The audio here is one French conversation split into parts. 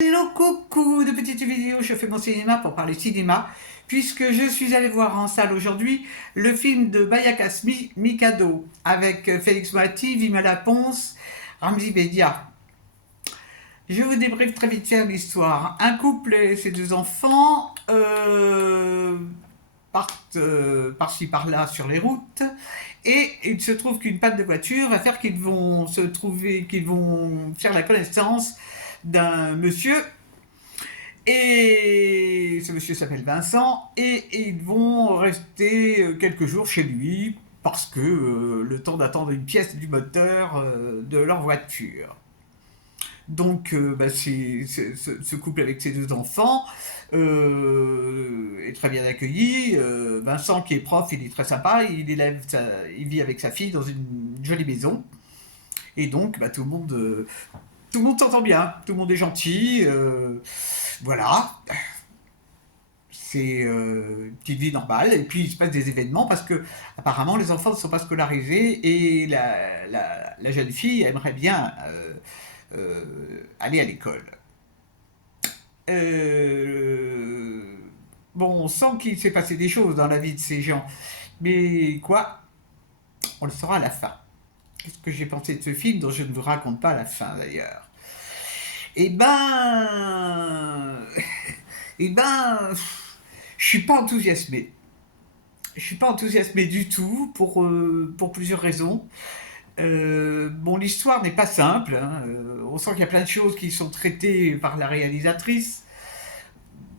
Hello coucou, de petites vidéos, je fais mon cinéma pour parler cinéma, puisque je suis allé voir en salle aujourd'hui le film de Bayaka Mikado, avec Félix Moati, Vimala Ponce, Ramzi Bedia. Je vous débriefe très vite fait l'histoire. Un couple et ses deux enfants partent par-ci par-là sur les routes, et il se trouve qu'une panne de voiture va faire qu'ils vont faire la connaissance d'un monsieur. Et ce monsieur s'appelle Vincent, et ils vont rester quelques jours chez lui parce que le temps d'attendre une pièce du moteur de leur voiture. Donc ce couple avec ses deux enfants est très bien accueilli. Vincent, qui est prof, il est très sympa, il vit avec sa fille dans une jolie maison. Et donc tout le monde s'entend bien, tout le monde est gentil. Voilà, c'est une petite vie normale. Et puis il se passe des événements parce que apparemment les enfants ne sont pas scolarisés, et la jeune fille aimerait bien aller à l'école. Euh, bon, on sent qu'il s'est passé des choses dans la vie de ces gens, mais quoi, on le saura à la fin. Qu'est-ce que j'ai pensé de ce film, dont je ne vous raconte pas la fin d'ailleurs? Eh ben, eh ben, je suis pas enthousiasmé. Je suis pas enthousiasmé du tout pour plusieurs raisons. Bon, l'histoire n'est pas simple, hein. On sent qu'il y a plein de choses qui sont traitées par la réalisatrice,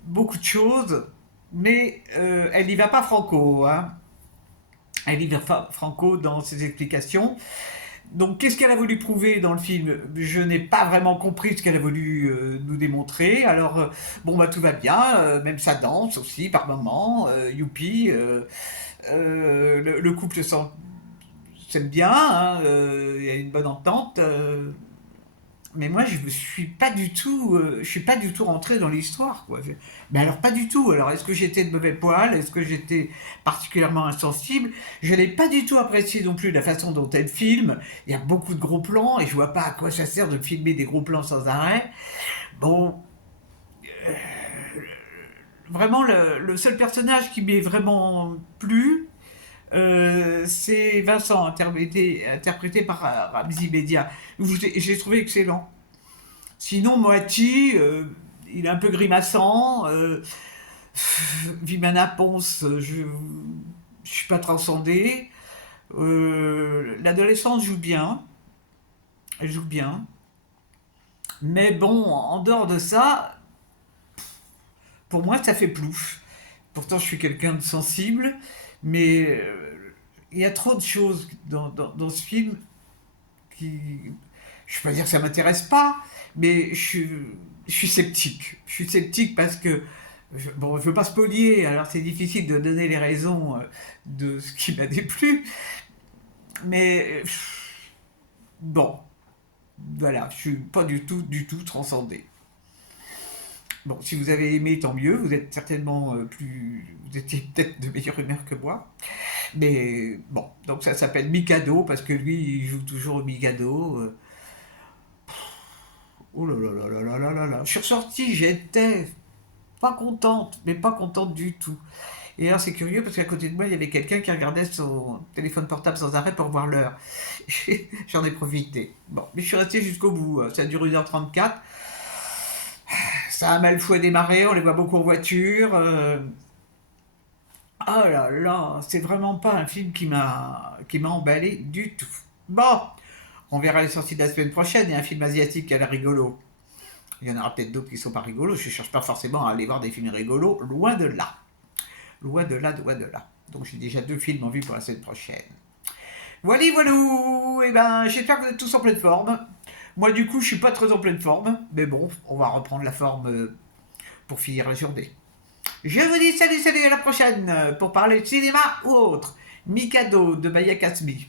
beaucoup de choses, mais elle n'y va pas franco, hein. Elle y va franco dans ses explications. Donc, qu'est-ce qu'elle a voulu prouver dans le film? Je n'ai pas vraiment compris ce qu'elle a voulu nous démontrer. Alors, bon, bah tout va bien, même ça danse aussi par moments, youpi. Le couple s'aime bien, hein, il y a une bonne entente. Mais moi, je suis pas du tout rentré dans l'histoire, quoi. Mais alors, pas du tout. Alors, est-ce que j'étais de mauvais poil? Est-ce que j'étais particulièrement insensible? Je n'ai pas du tout apprécié non plus la façon dont elle filme. Il y a beaucoup de gros plans et je vois pas à quoi ça sert de filmer des gros plans sans arrêt. Bon, vraiment, le seul personnage qui m'est vraiment plu, c'est Vincent, interprété par Ramzi Bedia. J'ai trouvé excellent. Sinon, Moati, il est un peu grimaçant. Vimana Ponce, je suis pas transcendé. L'adolescente joue bien. Elle joue bien. Mais bon, en dehors de ça, pour moi, ça fait plouf. Pourtant, je suis quelqu'un de sensible, mais il y a trop de choses dans ce film qui. Je ne peux pas dire que ça m'intéresse pas, mais je suis sceptique. Je suis sceptique parce que bon, je veux pas spolier, alors c'est difficile de donner les raisons de ce qui m'a déplu, mais bon, voilà, je suis pas du tout transcendé. Bon, si vous avez aimé, tant mieux, vous êtes certainement vous étiez peut-être de meilleure humeur que moi, mais bon, donc ça s'appelle Mikado, parce que lui, il joue toujours au Mikado. Oh là là là là là là là, je suis ressorti, j'étais pas contente, mais pas contente du tout. Et alors c'est curieux parce qu'à côté de moi, il y avait quelqu'un qui regardait son téléphone portable sans arrêt pour voir l'heure. J'en ai profité. Bon, mais je suis resté jusqu'au bout. Ça dure 1h34. Ça a mal fou à démarrer, on les voit beaucoup en voiture. Oh là là, c'est vraiment pas un film qui m'a emballé du tout. Bon, on verra les sorties de la semaine prochaine. Il y a un film asiatique qui a l'air rigolo. Il y en aura peut-être d'autres qui sont pas rigolos. Je cherche pas forcément à aller voir des films rigolos, loin de là. Loin de là, loin de là. Donc j'ai déjà 2 films en vue pour la semaine prochaine. Voilà, voilà. Et ben, j'espère que vous êtes tous en pleine forme. Moi, du coup, je suis pas très en pleine forme. Mais bon, on va reprendre la forme pour finir la journée. Je vous dis salut, salut, à la prochaine pour parler de cinéma ou autre. Mikado de Maya Kasmi.